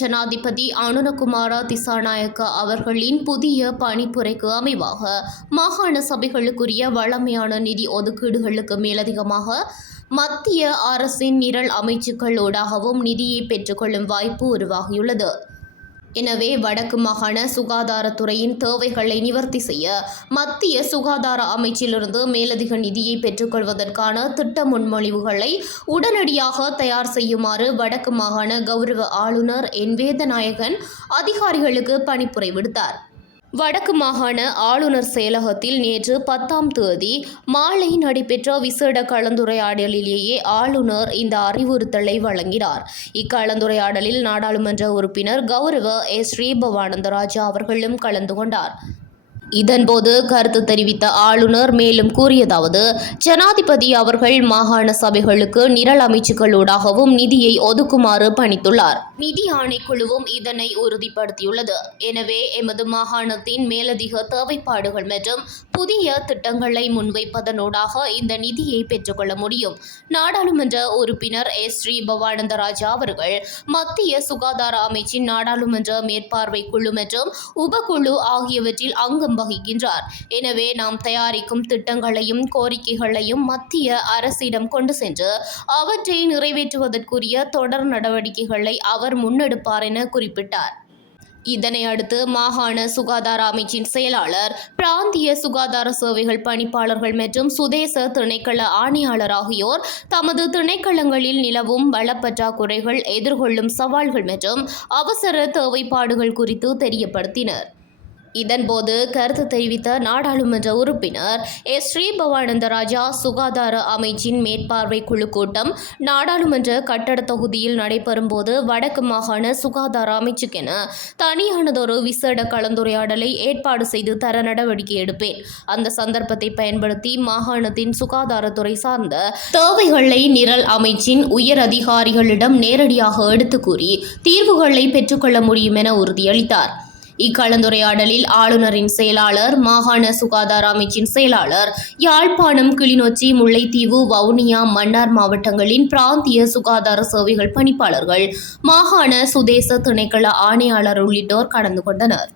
ஜனாதிபதி அனுரகுமார திசாநாயக்க அவர்களின் புதிய பணிப்புரைக்கு அமைவாக மாகாண சபைகளுக்குரிய வழமையான நிதி ஒதுக்கீடுகளுக்கு மேலதிகமாக மத்திய அரசின் நிரல் அமைச்சுக்களூடாகவும் நிதியை பெற்றுக்கொள்ளும் வாய்ப்பு உருவாகியுள்ளது. எனவே வடக்கு மாகாண சுகாதாரத்துறையின் தேவைகளை நிவர்த்தி செய்ய மத்திய சுகாதார அமைச்சிலிருந்து மேலதிக நிதியை பெற்றுக்கொள்வதற்கான திட்ட முன்மொழிவுகளை உடனடியாக தயார் செய்யுமாறு வடக்கு மாகாண கௌரவ ஆளுநர் என் வேதநாயகன் அதிகாரிகளுக்கு பணிப்புரை விடுத்தார். வடக்கு மாகாண ஆளுநர் செயலகத்தில் நேற்று 10ஆம் தேதி மாலை நடைபெற்ற விசேட கலந்துரையாடலிலேயே ஆளுநர் இந்த அறிவுறுத்தலை வழங்கினார். இக்கலந்துரையாடலில் நாடாளுமன்ற உறுப்பினர் கௌரவ ஸ்ரீபவானந்தராஜா அவர்களும் கலந்து கொண்டார். இதன்போது கருத்து தெரிவித்த ஆளுநர் மேலும் கூறியதாவது, ஜனாதிபதி அவர்கள் மாகாண சபைகளுக்கு நிரல் அமைச்சுக்களூடாகவும் நிதியை ஒதுக்குமாறு பணித்துள்ளார். நிதி ஆணைக்குழுவும் இதனை உறுதிப்படுத்தியுள்ளது. எனவே எமது மாகாணத்தின் மேலதிக தேவைப்பாடுகள் மற்றும் புதிய திட்டங்களை முன்வைப்பதனூடாக இந்த நிதியை பெற்றுக்கொள்ள முடியும். நாடாளுமன்ற உறுப்பினர் ஸ்ரீபவானந்தராஜா அவர்கள் மத்திய சுகாதார அமைச்சின் நாடாளுமன்ற மேற்பார்வை குழு மற்றும் உபகுழு ஆகியவற்றில் அங்கம் வகிக்கின்றார். எனவே நாம் தயாரிக்கும் திட்டங்களையும் கோரிக்கைகளையும் மத்திய அரசிடம் கொண்டு சென்று அவற்றை நிறைவேற்றுவதற்குரிய தொடர் நடவடிக்கைகளை அவர் முன்னெடுப்பார் என குறிப்பிட்டார். இதனை அடுத்து மாகாண சுகாதார அமைச்சின் செயலாளர், பிராந்திய சுகாதார சேவைகள் பணிப்பாளர்கள் மற்றும் சுதேச திணைக்கள ஆணையாளர் ஆகியோர் தமது திணைக்களங்களில் நிலவும் வளப்பற்றாக்குறைகள், எதிர்கொள்ளும் சவால்கள் மற்றும் அவசர தேவைப்பாடுகள் குறித்து தெரியப்படுத்தினர். இதன்போது கருத்து தெரிவித்த நாடாளுமன்ற உறுப்பினர் ஸ்ரீபவானந்தராஜா, சுகாதார அமைச்சின் மேற்பார்வை குழு கூட்டம் நாடாளுமன்ற கட்டட தொகுதியில் நடைபெறும் போது வடக்கு மாகாண சுகாதார அமைச்சுக்கென தனியானதொரு விசேட கலந்துரையாடலை ஏற்பாடு செய்து தர நடவடிக்கை எடுப்பேன். அந்த சந்தர்ப்பத்தை பயன்படுத்தி மாகாணத்தின் சுகாதாரத்துறை சார்ந்த தேவைகளை நிரல் அமைச்சின் உயர் அதிகாரிகளிடம் நேரடியாக எடுத்து கூறி தீர்வுகளை பெற்றுக்கொள்ள முடியும் என உறுதியளித்தார். இக்கலந்துரையாடலில் ஆளுநரின் செயலாளர், மாகாண சுகாதார அமைச்சின் செயலாளர், யாழ்ப்பாணம், கிளிநொச்சி, முல்லைத்தீவு, வவுனியா, மன்னார் மாவட்டங்களின் பிராந்திய சுகாதார சேவைகள் பணிப்பாளர்கள், மாகாண சுதேச திணைக்கள ஆணையாளர் உள்ளிட்டோர் கலந்து கொண்டனர்.